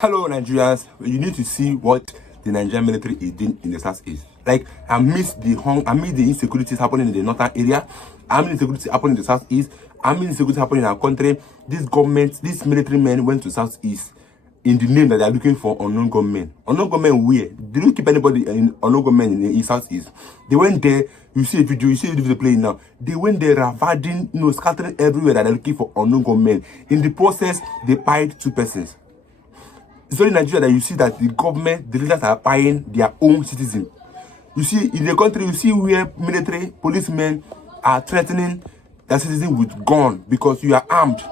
Hello, Nigerians. You need to see what the Nigerian military is doing in the southeast. Like, amidst the insecurities happening in the northern area, amidst insecurity happening in the southeast, amidst insecurity happening in our country, these military men went to southeast in the name that they are looking for unknown gunmen. Unknown gunmen where? They don't keep anybody in unknown gunmen in the southeast. They went there. You see the video playing now. They went there ravaging, scattering everywhere that they're looking for unknown gunmen. In the process, they pied 2 persons. It's only in Nigeria that you see that the government, the leaders are buying their own citizens. You see, in the country, you see where military, policemen are threatening their citizens with gun because you are armed.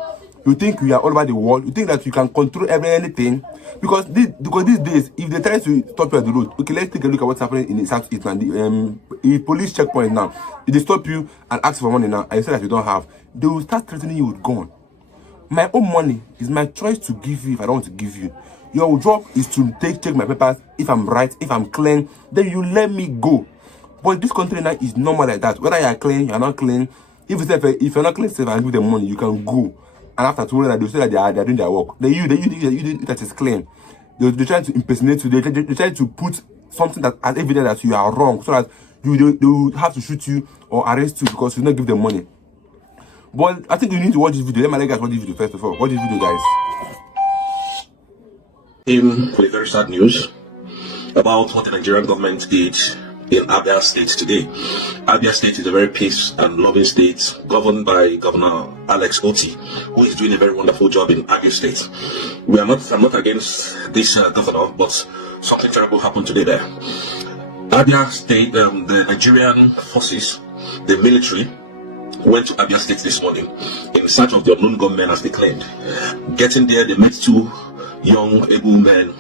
You think you are all over the world. You think that you can control anything. Because these days, if they try to stop you at the road, okay, let's take a look at what's happening in the southeast now. The police checkpoint now. If they stop you and ask for money now, and you say that you don't have, they will start threatening you with gun. My own money is my choice to give you if I don't want to give you. Your job is to check my papers. If I'm right, if I'm clean, then you let me go. But this country now is normal like that. Whether you are clean, you are not clean. If you're not clean, and give them money, you can go. And after tomorrow, they'll say that they are doing their work. Then you that is clean. They're trying to impersonate you. They're trying to put something that as evidence that you are wrong, so that they will have to shoot you or arrest you because you not give them money. But I think you need to watch this video. Let my guys watch this video first of all. Watch this video, guys. With very sad news about what the Nigerian government did in Abia State today. Abia State is a very peace and loving state governed by Governor Alex Oti, who is doing a very wonderful job in Abia State. I'm not against this governor, but something terrible happened today there. Abia State, the Nigerian forces, the military, went to Abia State this morning in search of the unknown gunmen, as they claimed. Getting there, they met 2 young Igbo men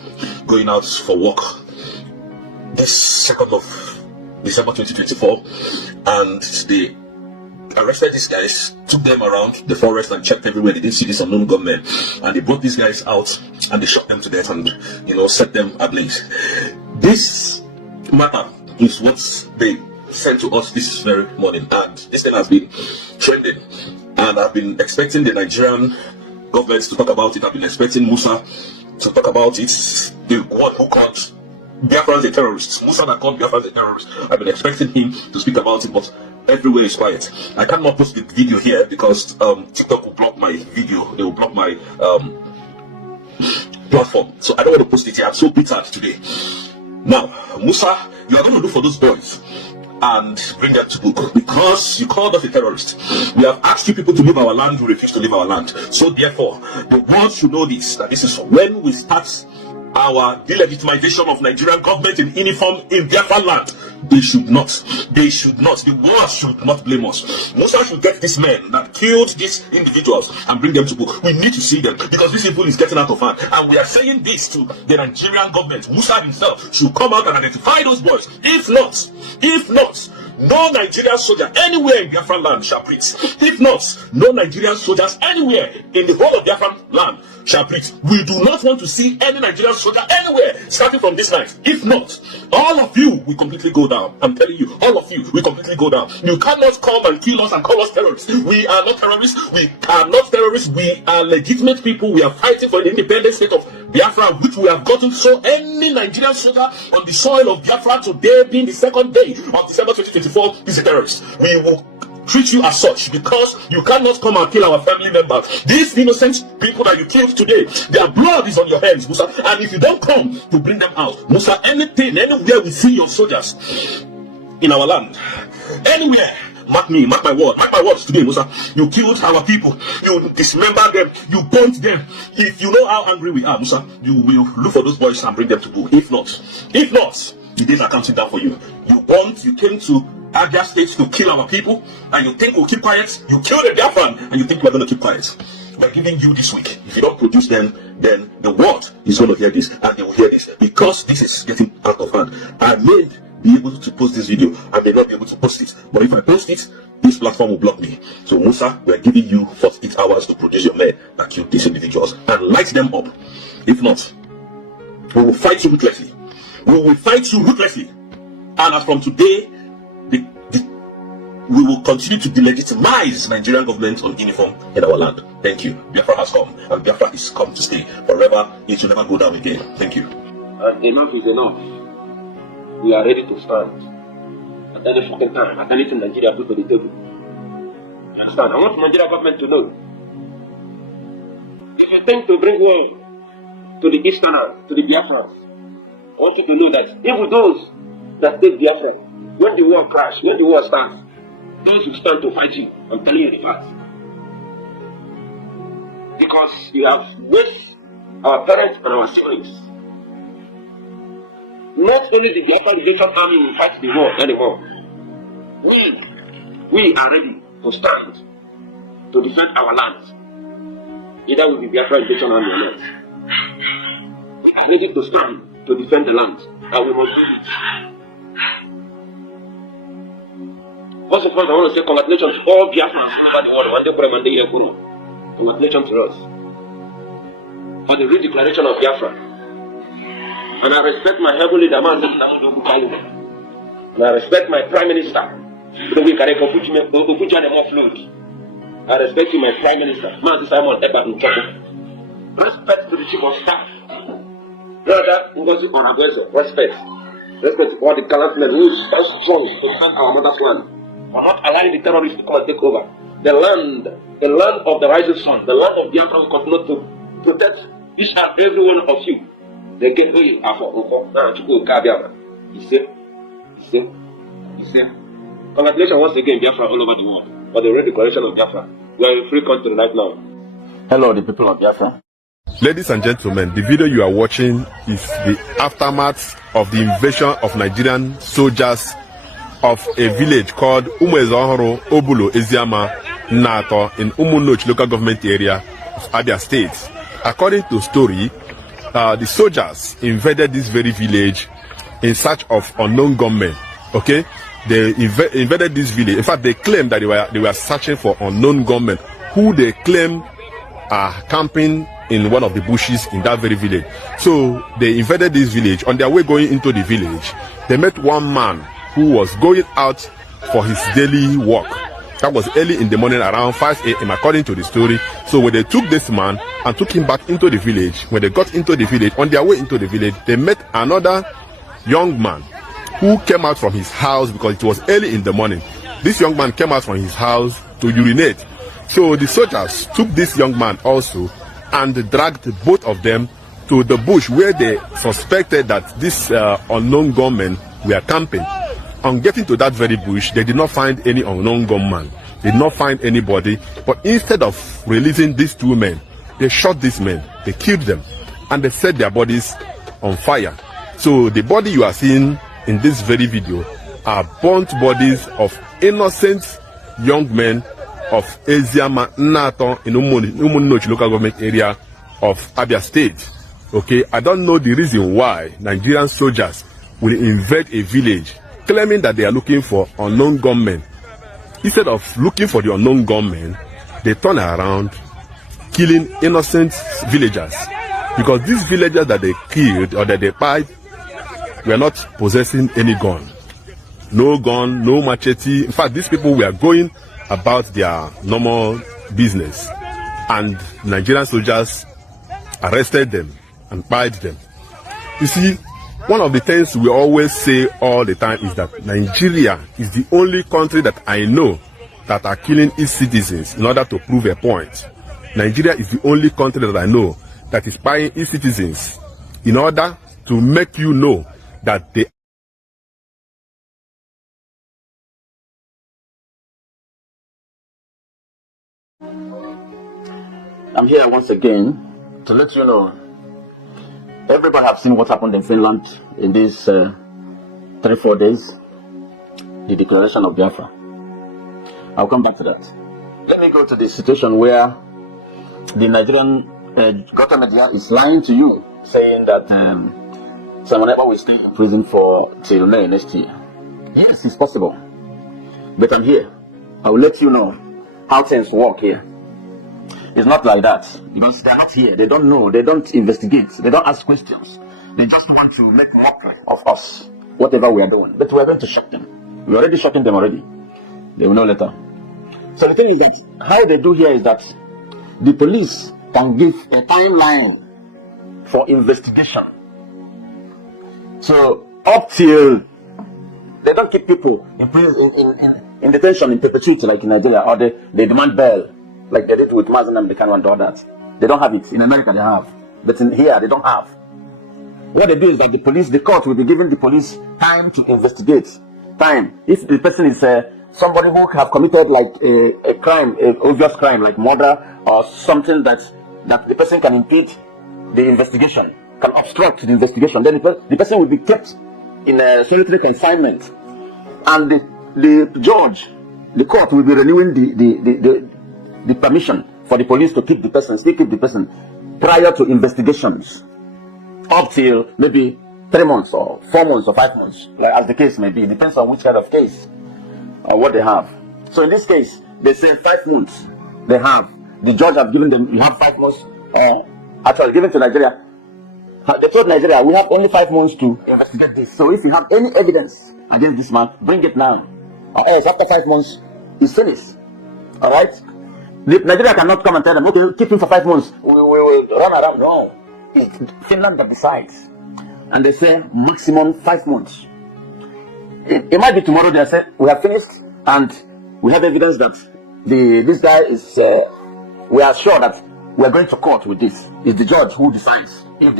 going out for work this 2nd of December 2024, and they arrested these guys, took them around the forest and checked everywhere. They didn't see these unknown gunmen, and they brought these guys out and they shot them to death and set them ablaze. This matter is what they sent to us this very morning, and this thing has been trending, and I've been expecting the Nigerian government to talk about it. I've been expecting Musa to talk about it, the one who called Biafrans the terrorists. Musa that called Biafrans the terrorists. I've been expecting him to speak about it, but everywhere is quiet. I cannot post the video here because TikTok will block my video. They will block my platform, so I don't want to post it here. I'm so bitter today. Now, Musa, you are going to do for those boys and bring them to book because you called us a terrorist. We have asked you people to leave our land, you refuse to leave our land. So therefore, the world should know this, that this is when we start our delegitimization of Nigerian government in uniform in Biafra land. They should not, the world should not blame us. Musa should get these men that killed these individuals and bring them to book. We need to see them because this evil is getting out of hand, and we are saying this to the Nigerian government. Musa himself should come out and identify those boys. If not, no Nigerian soldier anywhere in Biafran land shall breathe. If not, no Nigerian soldiers anywhere in the whole of Biafran land shall breathe. We do not want to see any Nigerian soldier anywhere starting from this night. If not, all of you will completely go down. I'm telling you, all of you will completely go down. You cannot come and kill us and call us terrorists. We are not terrorists. We are not terrorists. We are legitimate people. We are fighting for the independent state of Biafra, which we have gotten. So any Nigerian soldier on the soil of Biafra today, being the 2nd day of December 2024, is a terrorist. We will treat you as such because you cannot come and kill our family members. These innocent people that you killed today, their blood is on your hands, Musa. And if you don't come to bring them out, Musa, anywhere we see your soldiers in our land, anywhere, mark my words today, Musa. You killed our people, you dismembered them, you burnt them. If you know how angry we are, Musa, you will look for those boys and bring them to book. If not, the days are counting down for you. You came to Abia State to kill our people, and you think we'll keep quiet? You killed the Biafran, and you think we're going to keep quiet? We're giving you this week. If you don't produce them, then the world is going to hear this, and they will hear this because this is getting out of hand. I may be able to post this video, I may not be able to post it, but if I post it, this platform will block me. So Musa, we're giving you 48 hours to produce your men that killed these individuals and light them up. If not, we will fight you ruthlessly. And as from today, we will continue to delegitimize Nigerian government on uniform in our land. Thank you. Biafra has come, and Biafra is come to stay forever. It will never go down again. Thank you. And enough is enough. We are ready to stand at any fucking time, at anything Nigeria put on the table. You understand? I want the Nigerian government to know. If you think to bring war to the Easterners, to the Biafrans, I want you to know that even those that take Biafra, when the war crashes, when the war starts, those who stand to fight you, I'm telling you the fact. Because you have wasted our parents and our siblings. Not only the Biafra Liberation Army will fight the war anymore. We are ready to stand to defend our land. Either we be Biafra Liberation Army or not. We are ready to stand to defend the land, and we must do it. First of all, I want to say congratulations to all Biafrans over the world. Congratulations to us for the redeclaration of Biafra. And I respect my heavenly demand, and I respect my Prime Minister. I respect you, my Prime Minister, Simon Eba Nchoko. Respect to the Chief of Staff, Brother Ngozi Onagwezo. Respect to all the gallant men who stand strong to defend our mother's land. For not allowing the terrorists to come and take over. The land of the rising sun, the land of Biafra will continue to protect each and every one of you. They get away after now to go Abia. You see. Congratulations once again, Biafra all over the world for the redeclaration of Biafra. We are in a free country right now. Hello, the people of Biafra. Ladies and gentlemen, the video you are watching is the aftermath of the invasion of Nigerian soldiers of a village called Umuezohoro Obulo Eziama Nato in Umunoch local government area of Abia State. According to story, the soldiers invaded this very village in search of unknown gunmen. Okay, they invaded this village. In fact, they claimed that they were searching for unknown gunmen who they claim are camping in one of the bushes in that very village. So they invaded this village. On their way going into the village, they met one man who was going out for his daily work. That was early in the morning, around 5 a.m. according to the story. So when they took this man and took him back into the village, when they got into the village, on their way into the village, they met another young man who came out from his house because it was early in the morning. This young man came out from his house to urinate. So the soldiers took this young man also and dragged both of them to the bush where they suspected that this unknown gunmen were camping. On getting to that very bush, they did not find any unknown gunman. They did not find anybody. But instead of releasing these two men, they shot these men. They killed them. And they set their bodies on fire. So the body you are seeing in this very video are burnt bodies of innocent young men of Eziama Nato in Umunoch local government area of Abia State. Okay, I don't know the reason why Nigerian soldiers will invade a village claiming that they are looking for unknown gunmen. Instead of looking for the unknown gunmen, they turn around killing innocent villagers. Because these villagers that they killed or that they pied were not possessing any gun. No gun, no machete. In fact, these people were going about their normal business. And Nigerian soldiers arrested them and pied them. You see, one of the things we always say all the time is that Nigeria is the only country that I know that are killing its citizens in order to prove a point. Nigeria is the only country that I know that is spying its citizens in order to make you know that they I'm here once again to let you know. Everybody have seen what happened in Finland in these 3-4 days. The declaration of Biafra. I'll come back to that. Let me go to the situation where the Nigerian government is lying to you, saying that Simon Eba will stay in prison till May next year. Yes, it's possible. But I'm here. I will let you know how things work here. It's not like that, because they're not here. They don't know. They don't investigate. They don't ask questions. They just want to make mockery of us, whatever we are doing. But we are going to shock them. We're already shocking them already. They will know later. So the thing is that how they do here is that the police can give a timeline for investigation. So up till they don't keep people in prison, in detention in perpetuity like in Nigeria, or they demand bail like they did with Mazen and the can and all that. They don't have it. In America they have, but in here they don't have. What they do is that the court will be giving the police time to investigate. Time. If the person is somebody who have committed like a crime, an obvious crime like murder or something that the person can impede the investigation, can obstruct the investigation, then the person will be kept in a solitary confinement, and the judge, the court will be renewing the permission for the police to keep the person, still keep the person prior to investigations up till maybe 3 months or 4 months or 5 months, like as the case may be. It depends on which kind of case or what they have. So in this case, they say 5 months. They have the judge have given them. You have 5 months. Actually, given to Nigeria. They told Nigeria we have only 5 months to investigate this. So if you have any evidence against this man, bring it now, or else after 5 months, it's finished. All right. Nigeria cannot come and tell them, okay, keep him for 5 months. We will run around. No, it's Finland that decides. And they say maximum 5 months. It might be tomorrow they say we have finished and we have evidence that this guy is. We are sure that we are going to court with this. It's the judge who decides if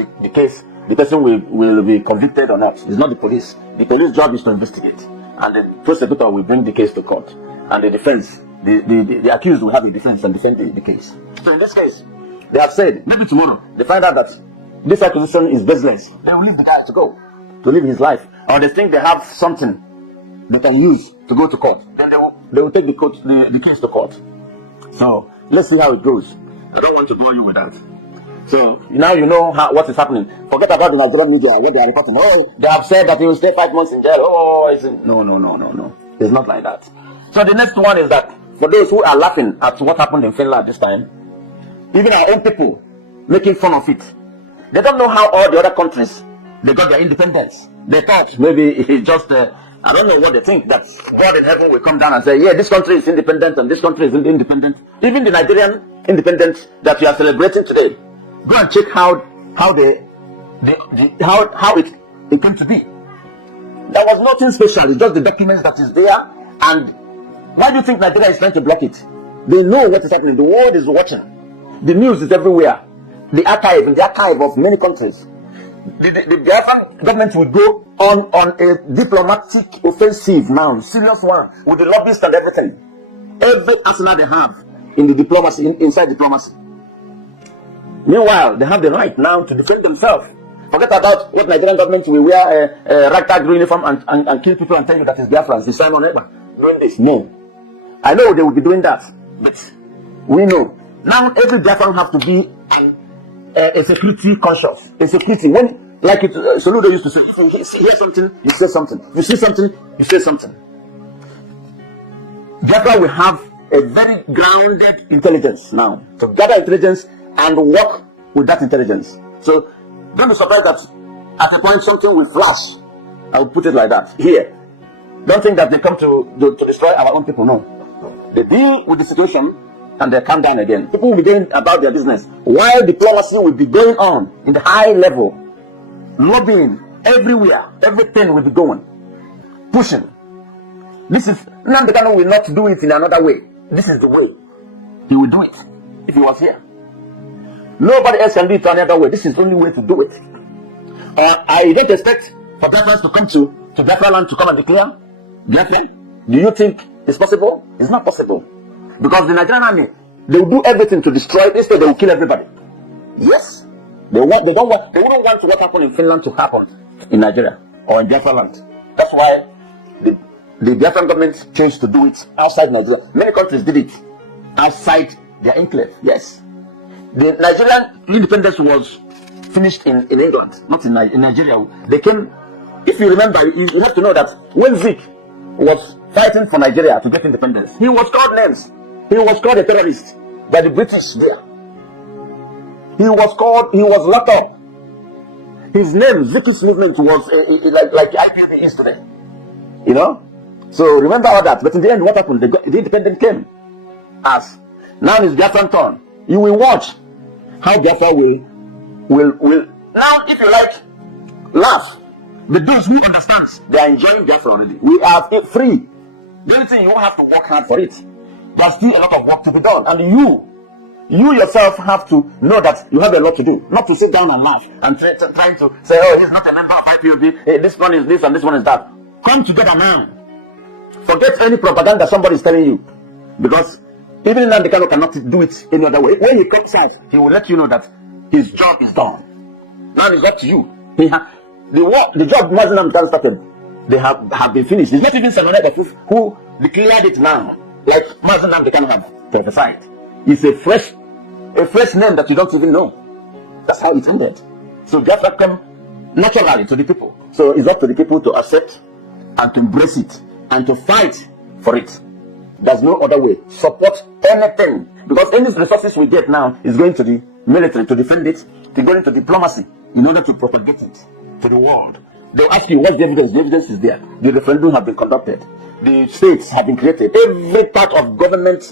the person will be convicted or not. It's not the police. The police job is to investigate, and the prosecutor will bring the case to court, and the defense, the accused will have a defense and defend the case. So in this case, they have said maybe tomorrow they find out that this accusation is baseless. They will leave the guy to go, to live his life. Or they think they have something they can use to go to court. Then they will take the case to court. So let's see how it goes. I don't want to bore you with that. So now you know what is happening. Forget about the Nigerian media, what they are reporting. Oh, they have said that he will stay 5 months in jail. Oh, no. It's not like that. So the next one is that for those who are laughing at what happened in Finland this time, even our own people making fun of it. They don't know how all the other countries, they got their independence. They thought maybe it's just, I don't know what they think, that God in heaven will come down and say, yeah, this country is independent and this country is independent. Even the Nigerian independence that we are celebrating today, go and check how it came to be. There was nothing special, it's just the documents that is there. And why do you think Nigeria is trying to block it? They know what is happening, the world is watching. The news is everywhere. The archive of many countries. The Biafran government will go on a diplomatic offensive now, serious one, with the lobbyists and everything. Every arsenal they have in the diplomacy, inside diplomacy. Meanwhile, they have the right now to defend themselves. Forget about what Nigerian government will wear a ragtag uniform and kill people and tell you that it's Biafrans, it's Simon Ekpa doing this. No. I know they will be doing that, but we know. Now every Biafran have to be a security conscious. A security, when, like Soludo used to say, if you hear something, you say something. If you see something, you say something. Biafra will have a very grounded intelligence now, to gather intelligence and work with that intelligence. So don't be surprised that at a point something will flash. I will put it like that. Here, don't think that they come to destroy our own people. No, they deal with the situation and they calm down again. People will be going about their business while diplomacy will be going on in the high level, lobbying everywhere. Everything will be going, pushing. This is Nnamdi Kanu will not do it in another way. This is the way he will do it if he was here. Nobody else can do it another way. This is the only way to do it. I don't expect for Biafrans to come to Biafra land to come and declare Biafra. Do you think it's possible? It's not possible. Because the Nigerian army, they will do everything to destroy it. Instead, they will kill everybody. Yes, they wouldn't want what happened in Finland to happen in Nigeria or in Biafra land. That's why the Biafran government chose to do it outside Nigeria. Many countries did it outside their enclave. Yes, the Nigerian independence was finished in England, not in Nigeria. They came. If you remember, you have to know that when Zik was fighting for Nigeria to get independence, he was called names. He was called a terrorist by the British there. He was locked up. His name, Ziki's movement, was like IPOB is today. You know? So remember all that. But in the end, what happened? The independence came. As now is Biafran turn. You will watch how Biafra will. Now, if you like, laugh. But those who understand, they are enjoying Biafra already. We are free. The only thing, you won't have to work hard for it. There's still a lot of work to be done. And you yourself have to know that you have a lot to do. Not to sit down and laugh and trying to say, oh, he's not a member of IPOB. Hey, this one is this and this one is that. Come together now. Forget any propaganda somebody is telling you. Because even Nandekano cannot do it any other way. When he comes out, he will let you know that his job is done. Now it's up to you. The job Mazen Nandekano started, they have been finished. It's not even Samanega who declared it now. Like Mazen Nandekano have prophesied. It's a fresh name that you don't even know. That's how it ended. So Biafra came naturally to the people. So it's up to the people to accept and to embrace it and to fight for it. There's no other way. Support anything. Because any resources we get now is going to the military to defend it, to go into diplomacy in order to propagate it to the world. They'll ask you, what's the evidence? The evidence is there. The referendum have been conducted. The states have been created. Every part of government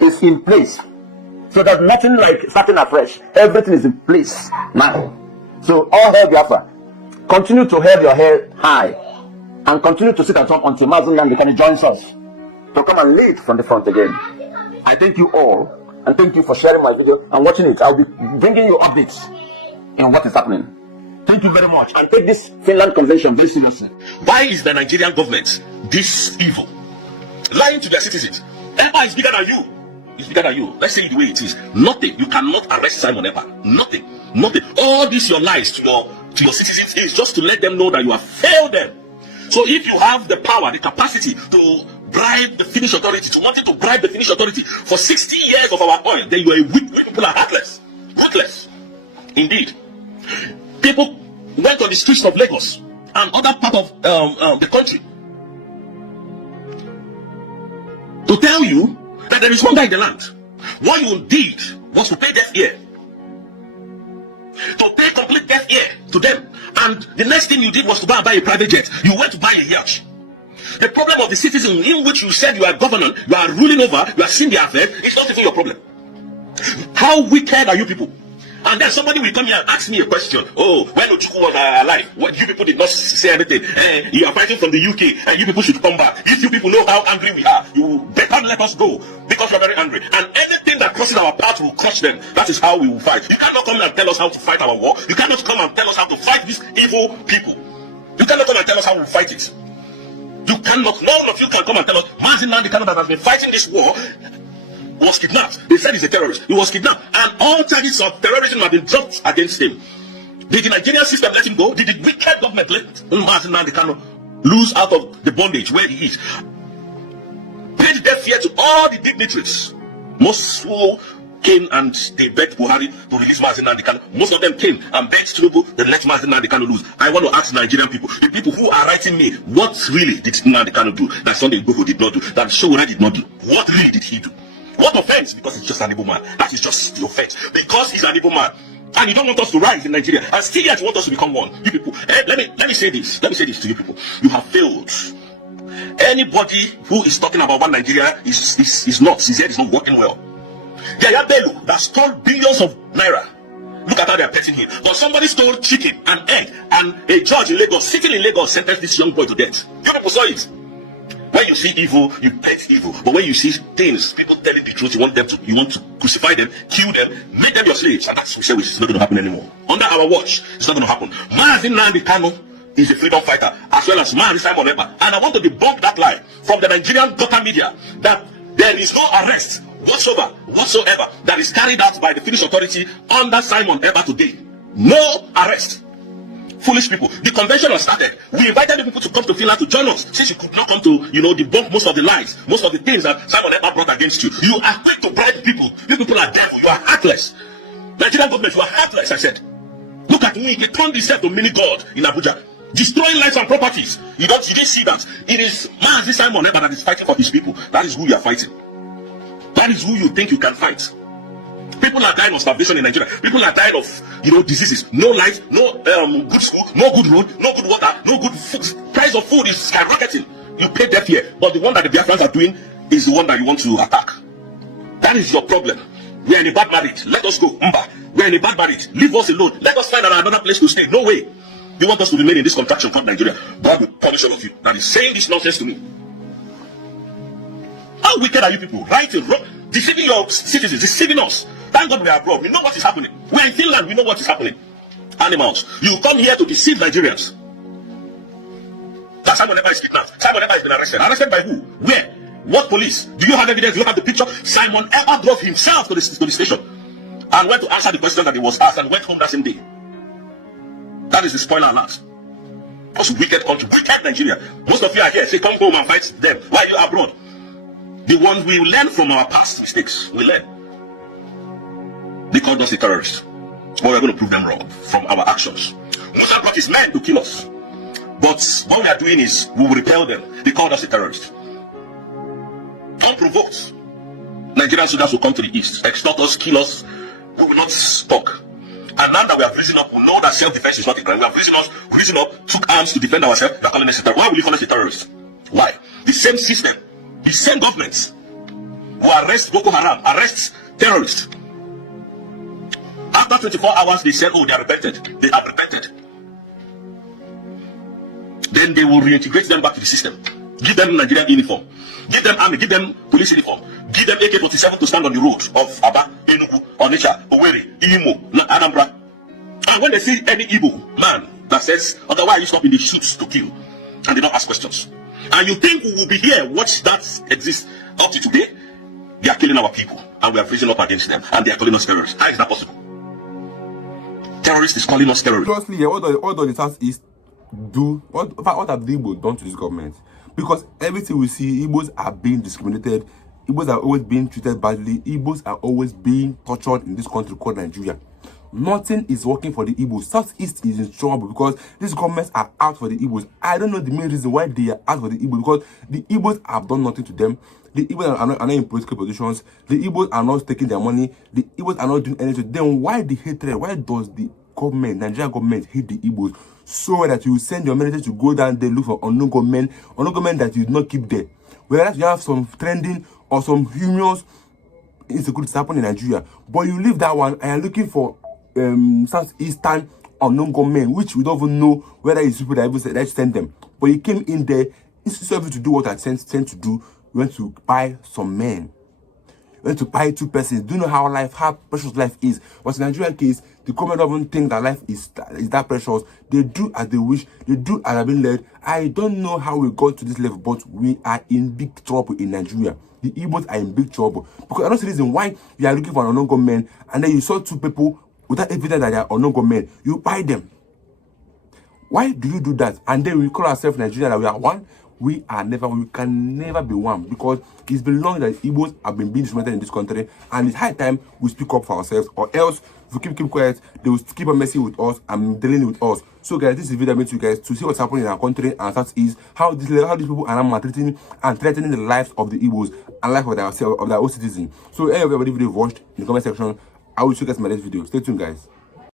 is in place. So there's nothing like starting afresh. Everything is in place now. So all hail Biafra. Continue to hold your head high and continue to sit at home until Mazen Nandekano joins us to come and lead from the front again. I thank you all and thank you for sharing my video and watching it. I'll be bringing you updates in what is happening. Thank you very much, and take this Finland convention very seriously. Why is the Nigerian government this evil? Lying to their citizens. EPA is bigger than you. It's bigger than you. Let's say it the way it is. Nothing. You cannot arrest Simon EPA. Nothing. All this your lies to your citizens is just to let them know that you have failed them. So if you have the power, the capacity to bribe the Finnish authority, to wanting to bribe the Finnish authority for 60 years of our oil, then you are weak. People are heartless. Ruthless. Indeed. People went on the streets of Lagos and other part of the country to tell you that there is hunger in the land. What you did was to pay deaf ear. To pay complete deaf ear to them. And the next thing you did was to go and buy a private jet. You went to buy a yacht. The problem of the citizen in which you said you are governor, you are ruling over, you are seeing their affairs, it's not even your problem. How wicked are you people? And then somebody will come here and ask me a question. Oh, when Ojukwu was alive, what you people did not say anything. You are fighting from the UK and you people should come back. If you people know how angry we are, you better let us go because we are very angry. And anything that crosses our path will crush them. That is how we will fight. You cannot come and tell us how to fight our war. You cannot come and tell us how to fight these evil people. You cannot come and tell us how we fight it. You cannot, none of you can come and tell us, Mazen Nandekano that has been fighting this war was kidnapped. They said he's a terrorist. He was kidnapped. And all charges of terrorism have been dropped against him. Did the Nigerian system let him go? Did the wicked government let Mazen Nandekano lose out of the bondage where he is? Paid deaf ear to all the dignitaries. Most who came and they begged Buhari to release Mazen Nandekano. Most of them came and begged Tinubu to let Mazen Nandekano lose. I want to ask Nigerian people, the people who are writing me, what really did Nandekano do that Sunday Igbo did not do, that Showora did not do? What really did he do? What offense? Because he's just an Igbo man. That is just the offense. Because he's an Igbo man. And you don't want us to rise in Nigeria. And still yet you want us to become one. You people. Let me say this. Let me say this to you people. You have failed. Anybody who is talking about one Nigeria is not. His head is not working well. Yaya Bello that stole billions of naira. Look at how they are petting him. But somebody stole chicken and egg. And a judge in Lagos, sitting in Lagos, sentenced this young boy to death. You people saw it. When you see evil, you pet evil. But when you see things, people telling the truth, you want to crucify them, kill them, make them your slaves. And that's what we say which is not going to happen anymore. Under our watch, it's not going to happen. Mazen Nandekano is a freedom fighter, as well as Simon EPA. And I want to debunk that lie from the Nigerian gutter media that there is no arrest whatsoever that is carried out by the Finnish authority under Simon EPA today. No arrest. Foolish people. The convention has started. We invited the people to come to Finland to join us, since you could not come to, debunk most of the lies, most of the things that Simon EPA brought against you. You are quick to bribe people. You people are devil. You are heartless. Nigerian government, you are heartless, I said. Look at me. They turned themselves to mini God in Abuja, destroying lives and properties. You didn't see that. It is Mazi Simon EPA that is fighting for his people. That is who you are fighting. That is who you think you can fight. People are dying of starvation in Nigeria. People are dying of, diseases. No light, no good school, no good road, no good water, no good food. Price of food is skyrocketing. You pay deaf ear. But the one that the Biafrans are doing is the one that you want to attack. That is your problem. We are in a bad marriage. Let us go. We are in a bad marriage. Leave us alone. Let us find another place to stay. No way. You want us to remain in this contraction called Nigeria. God will punish all of you that is saying this nonsense to me. How wicked are you people? Right and wrong. Deceiving your citizens. Deceiving us. Thank God we are abroad. We know what is happening. We are in Finland. We know what is happening. Animals. You come here to deceive Nigerians. That Simon Ekpa is kidnapped. Simon Ekpa has been arrested. Arrested by who? Where? What police? Do you have evidence? Do you have the picture? Simon Ekpa drove himself to the station and went to answer the question that he was asked and went home that same day. That is the spoiler alert. Because wicked country, wicked Nigeria. Most of you are here, say come home and fight them. Why are you abroad? The ones we learn from our past mistakes. We learn. They called us a terrorist. But we're going to prove them wrong from our actions. Musa brought his men to kill us. But what we are doing is we will repel them. They called us a terrorist. Unprovoked. Nigerian soldiers will come to the east, extort us, kill us. We will not talk. And now that we have risen up, we know that self-defense is not a crime. We have risen up, took arms to defend ourselves. They are calling us a terrorist. Why will you call us a terrorist? Why? The same system, the same governments who arrest Boko Haram, arrests terrorists. After 24 hours, they said, oh, they are repented. They have repented. Then they will reintegrate them back to the system. Give them Nigerian uniform. Give them army. Give them police uniform. Give them AK-47 to stand on the road of Abia, Enugu, Onitsha, Owerri, Imo, Anambra. And when they see any Igbo man that says, otherwise you stop in the shoots to kill, and they don't ask questions. And you think we will be here, watch that exist up to today? They are killing our people, and we are risen up against them, and they are calling us terrorists. How is that possible? Terrorist is calling us terrorists. Honestly, what does the Southeast do? What have the Igbo done to this government? Because everything we see, Igbos are being discriminated. Igbos are always being treated badly. Igbos are always being tortured in this country called Nigeria. Nothing is working for the Igbos. Southeast is in trouble because these governments are out for the Igbos. I don't know the main reason why they are out for the Igbos, because the Igbos have done nothing to them. The Igbos are not in political positions. The Igbos are not taking their money. The Igbos are not doing anything. Then why the hatred? Why does the government, Nigerian government, hate the Igbos so that you send your military to go down there, look for unknown government that you did not keep there? Whereas you have some trending or some humorous insecurities happening in Nigeria, but you leave that one and you're looking for Southeastern unknown government, which we don't even know whether it's people that even said that send them. But you came in there, instead of you to do what I sent to do, you went to buy some men. You went to buy 2 persons. Do you know how precious life is? But in Nigerian case, the government doesn't think that life is that precious. They do as they wish. They do as they've been led. I don't know how we got to this level, but we are in big trouble in Nigeria. The Igbos are in big trouble. Because I don't see the reason why you are looking for an unknown government and then you saw 2 people without evidence that they are unknown government. You buy them. Why do you do that? And then we call ourselves Nigeria that we are one. We can never be one, because it's been long that Igbos have been being discriminated in this country, and it's high time we speak up for ourselves, or else if we keep quiet, they will keep on messing with us and dealing with us. So guys, this is a video I made to you guys to see what's happening in our country and Southeast, how these people are now maltreating and threatening the lives of the Igbos and life of their own citizens. So everybody video watched in the comment section. I will show you guys my next video. Stay tuned, guys.